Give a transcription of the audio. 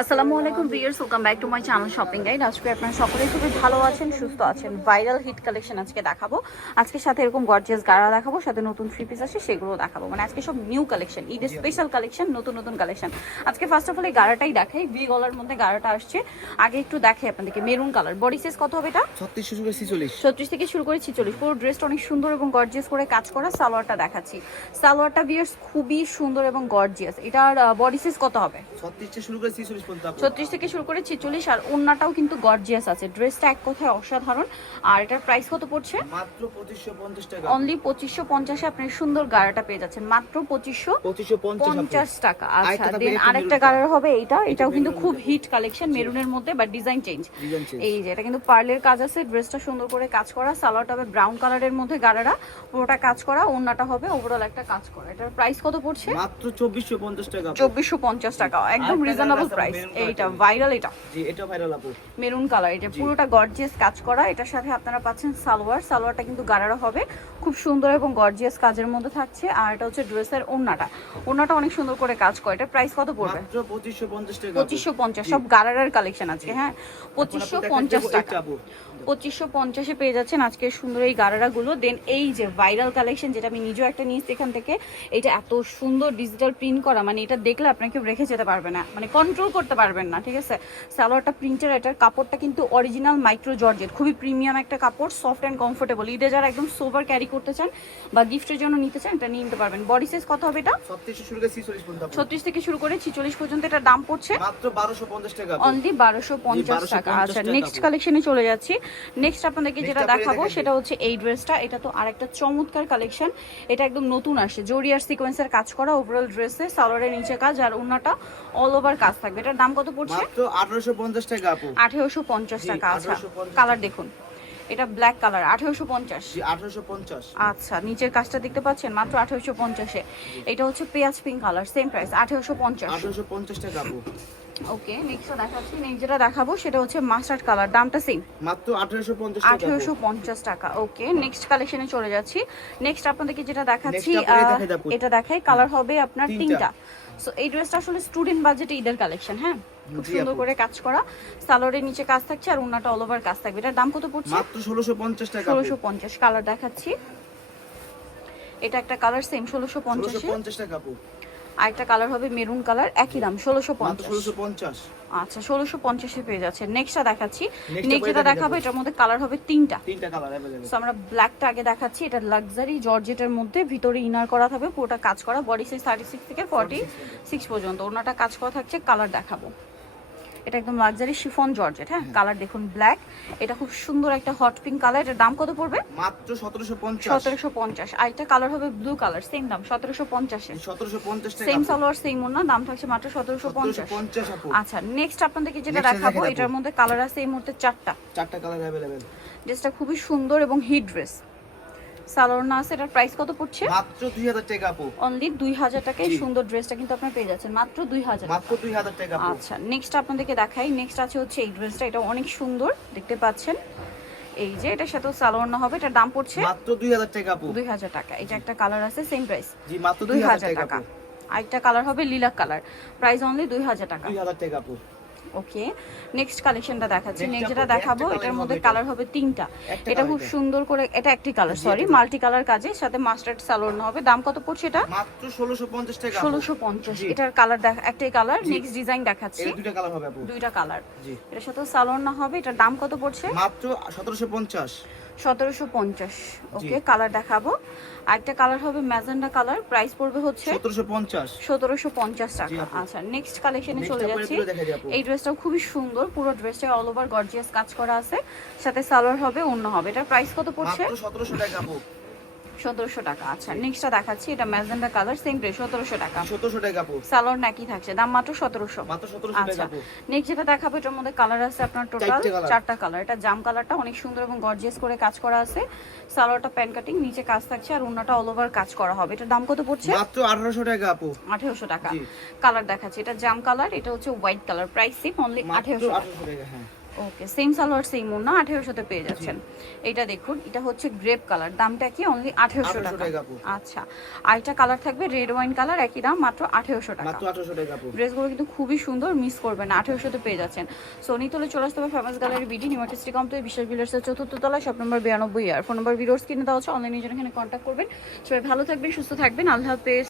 আসসালামু আলাইকুম viewers, welcome back to my channel shopping guide. আজকে আপনারা সকলেই খুবই ভালো আছেন, সুস্থ আছেন। ভাইরাল হিট কালেকশন আজকে দেখাবো। আজকে সাথে এরকম গর্জিয়াস গাড়া দেখাবো, সাথে নতুন থ্রি পিস আছে সেগুলো দেখাবো। মানে আজকে সব নিউ কালেকশন, ঈদের স্পেশাল কালেকশন, নতুন নতুন কালেকশন। আজকে ফার্স্ট অফ অল এই গাড়াটাই দেখাই। ভি গলার মধ্যে গাড়াটা আসছে। আগে একটু দেখাই আপনাদেরকে। মেরুন কালার, বডি সাইজ কত হবে এটা? 36 থেকে শুরু করে 46। পুরো ড্রেসটা অনেক সুন্দর এবং গর্জিয়াস করে কাজ করা। সালোয়ারটা দেখাচ্ছি। সালোয়ারটা ভিউয়ার্স খুবই সুন্দর এবং গর্জিয়াস। এটার বডি সাইজ কত হবে? 36 থেকে শুরু করে 46। আর ওন্নাটাও কিন্তু গর্জিয়াস আছে। ড্রেসটা এক কথায় অসাধারণ। আর এটার প্রাইস কত পড়ছে? মাত্র 2550 টাকা। অনলি 2550 এ আপনি সুন্দর গাড়াটা পেয়ে যাচ্ছেন মাত্র 2550 টাকা। আচ্ছা, দেন আরেকটা গাড়ার হবে এইটা। এটাও কিন্তু খুব হিট কালেকশন, মেরুনের মধ্যে, বাট ডিজাইন চেঞ্জ। এই যে এটা কিন্তু পার্লের কাজ আছে। ড্রেসটা সুন্দর করে কাজ করা। সালোয়ারটা হবে ব্রাউন কালারের মধ্যে, গাড়ারা পুরোটা কাজ করা। ওন্নাটা হবে ওভারঅল একটা কাজ করা। এটার প্রাইস কত পড়ছে? মাত্র 2450 টাকা। 2450 টাকা, একদম রিজনেবল প্রাইস। এইটা ভাইরাল, এটা জি, এটা ভাইরাল আপু। মেরুন কালার, এটা পুরোটা গর্জিয়াস কাজ করা। এটার সাথে আপনারা পাচ্ছেন সালোয়ার। সালোয়ারটা কিন্তু গাড়ারা হবে, খুব সুন্দর এবং গর্জিয়াস কাজের মধ্যে থাকছে। আর এটা হচ্ছে ড্রেসের ওন্নাটা। ওন্নাটা অনেক সুন্দর করে কাজ করে। এটার প্রাইস কত পড়বে? মাত্র 2550 টাকা। 2550। সব গাড়ারার কালেকশন আজকে। হ্যাঁ, 2550 টাকা। 2550-এ পেয়ে যাচ্ছেন আজকে সুন্দর এই গাড়ারাগুলো। দেন এই যে ভাইরাল কালেকশন, যেটা আমি নিজেও একটা নিয়েছি এখান থেকে। এটা এত সুন্দর ডিজিটাল প্রিন্ট করা, মানে এটা দেখলে আপনাকে রেখে যেতে পারবে না, মানে কন্ট্রোল করতে পারবেন না। ঠিক আছে, সালোয়ারটা প্রিন্টের। এটার কাপড়টা কিন্তু অরিজিনাল মাইক্রো জর্জেট, খুবই প্রিমিয়াম একটা কাপড়, সফট অ্যান্ড কমফোর্টেবল। ঈদে যারা একদম সোভার ক্যারি করতে চান বা গিফটের জন্য নিতে চান, এটা নিয়ে নিতে পারবেন। বডি সাইজ কত হবে এটা? 36 থেকে শুরু করে 46 পর্যন্ত। এটার দাম পড়ছে মাত্র 1250 টাকা। অনলি 1250 টাকা। আচ্ছা, নেক্সট কালেকশনে চলে যাচ্ছি। নেক্সট আপনাদেরকে যেটা দেখাবো সেটা হচ্ছে এই ড্রেসটা। এটা তো আরেকটা চমৎকার কালেকশন। এটা একদম নতুন আসছে, জরি আর সিকোয়েন্সের কাজ করা ওভারঅল ড্রেসে। সালোয়ারের নিচে কাজ আর ওন্নাটা অল ওভার কাজ থাকবে। এটার দাম কত পড়ছে? মাত্র 1850 টাকা আপু। 1850 টাকা। আচ্ছা, 1850 কালার দেখুন, এটা ব্ল্যাক কালার। 1850। জি, 1850। আচ্ছা, নিচের কাজটা দেখতে পাচ্ছেন, মাত্র 1850-এ। এটা হচ্ছে পেঁয়াজ পিঙ্ক কালার, সেম প্রাইস 1850। 1850 টাকা আপু। ওকে, নেক্সট দেখাচ্ছি। নেক্সট যেটা দেখাবো সেটা হচ্ছে মাস্টার্ড কালার, দামটা সেম, মাত্র 1850 টাকা। 1850 টাকা। ওকে, নেক্সট কালেকশনে চলে যাচ্ছি। নেক্সট আপনাদেরকে যেটা দেখাচ্ছি, এটা দেখাই। কালার হবে আপনার তিনটা। সো এই ড্রেসটা আসলে স্টুডেন্ট বাজেটে ঈদের কালেকশন। হ্যাঁ, খুব সুন্দর করে কাজ করা। সালোয়ারের নিচে কাজ থাকছে আর ওন্নাটা অল ওভার কাজ থাকবে। এটার দাম কত পড়ছে? মাত্র 1650 টাকা। 1650। কালার দেখাচ্ছি। এটা একটা কালার সেম 1650 টাকা আপু। আর একটা কালার হবে মেরুন কালার, একই দাম 1650। 1650। আচ্ছা, 1650-এ পেয়ে যাচ্ছে। নেক্সটটা দেখাচ্ছি। নেক্সট যেটা দেখাবো এটার মধ্যে কালার হবে তিনটা। Colour available. সো আমরা ব্ল্যাকটা আগে দেখাচ্ছি। এটা লাক্সারি জর্জেটের মধ্যে, ভিতরে ইনার করা থাকবে, পুরোটা কাজ করা। বডি সাইজ 36 থেকে 46 পর্যন্ত। ওনাটা কাজ করা থাকছে। কালার দেখাবো। এটা একদম লাক্সারি শিফন জর্জেট। হ্যাঁ, কালার দেখুন ব্ল্যাক। এটা খুব সুন্দর একটা হট পিঙ্ক কালার। এটার দাম কত পড়বে? মাত্র 1750। 1750। আর একটা কালার হবে ব্লু কালার, সেম দাম 1750-এ। 1750 টাকা। সেম সালোয়ার সেম ওন্না, দাম থাকছে মাত্র 1750। আপু। আচ্ছা, নেক্সট আপনাদেরকে যেটা দেখাবো এটার মধ্যে কালার আছে এই মুহূর্তে চারটা কালার अवेलेबल। ড্রেসটা খুবই সুন্দর এবং হিট ড্রেস। সালোয়ার না আছে। এটার প্রাইস কত পড়ছে? মাত্র 2000 টাকা আপু। অনলি 2000 টাকায় সুন্দর ড্রেসটা কিন্তু আপনারা পেয়ে যাচ্ছেন মাত্র 2000। মাত্র 2000 টাকা আপু। আচ্ছা, নেক্সট আপনাদেরকে দেখাই। নেক্সট আছে হচ্ছে এই ড্রেসটা। এটা অনেক সুন্দর, দেখতে পাচ্ছেন। এই যে এটার সাথে সালোয়ার না হবে। এটার দাম পড়ছে মাত্র 2000 টাকা আপু। 2000 টাকা। এটা একটা কালার আছে, সেম প্রাইস। জি, মাত্র 2000 টাকা। আরেকটা কালার হবে লিলাক কালার, প্রাইস অনলি 2000 টাকা। 2000 টাকা আপু। ওকে, নেক্সট কালেকশনটা দেখাচ্ছি। নেক্সট যেটা দেখাবো এটার মধ্যে কালার হবে তিনটা। এটা খুব সুন্দর করে, এটা একটি কালার, সরি মাল্টি কালার কাজে, সাথে মাস্টার্ড সালোয়ার না হবে। দাম কত পড়ছে এটা? মাত্র 1650 টাকা। 1650। এটার কালার একটাই কালার। নেক্সট ডিজাইন দেখাচ্ছি। এর দুটো কালার হবে আপু। দুইটা কালার। জি, এটার সাথে সালোয়ার না হবে। এটার দাম কত পড়ছে? মাত্র 1750। 1750। ওকে, কালার দেখাবো। আরেকটা কালার হবে ম্যাজেন্ডা কালার, প্রাইস পড়বে হচ্ছে 1750। 1750 টাকা। আচ্ছা, নেক্সট কালেকশনে চলে যাচ্ছি। এই ড্রেসটাও খুবই সুন্দর, পুরো ড্রেসটা অল ওভার গর্জিয়াস কাজ করা আছে, সাথে সালোয়ার হবে, ওন্না হবে। এটার প্রাইস কত পড়ছে? মাত্র 1700 টাকা আপু। 1700 টাকা। আচ্ছা, নেক্সটটা দেখাচ্ছি। এটা ম্যাজেন্ডা কালার, সেম প্রাইস 1700 টাকা। 1700 টাকা আপু। সালোয়ার নাকি থাকছে, দাম মাত্র 1700। মাত্র 1700 টাকা আচ্ছা, আপু। নেক্সট যেটা দেখাবো এটার মধ্যে কালার আছে আপনার টোটাল চারটা কালার। এটা জাম কালারটা অনেক সুন্দর এবং গর্জিয়াস করে কাজ করা আছে। সালোয়ারটা প্যান কাটিং, নিচে কাজ থাকছে আর ওন্নাটা অল ওভার কাজ করা হবে। এটার দাম কত পড়ছে? মাত্র 1800 টাকা আপু। 1800 টাকা। কালার দেখাচ্ছি। এটা জাম কালার, এটা হচ্ছে white colour, price same, only 1800 টাকা। হ্যাঁ। ওকে, সেম সালোয়ার সেম ওড়না 1800-তে পেয়ে যাচ্ছেন। এটা দেখুন, এটা হচ্ছে গ্রেপ কালার, দামটা কি? অনলি 1800 1800 টাকা। টাকা আপু। আচ্ছা, আর এটা কালার থাকবে রেড ওয়াইন কালার, একই দাম মাত্র 1800 টাকা। মাত্র 1800 টাকা আপু। ড্রেসগুলো কিন্তু খুবই সুন্দর, মিস করবেন না, 1800-তে পেয়ে যাচ্ছেন। সোনি তোলে চলে আসতে হবে famous gallery BD, new artistry complex, বিশাল বিল্ডার্সের 4র্থ তলায়, শপ নম্বর 92 আর ফোন নম্বর ভিডিওস কিনে দেওয়া হচ্ছে, অনলাইনে জন্য এখানে কন্ট্যাক্ট করবেন। সবাই ভালো থাকবেন, সুস্থ থাকবেন, আল্লাহ হাফেজ।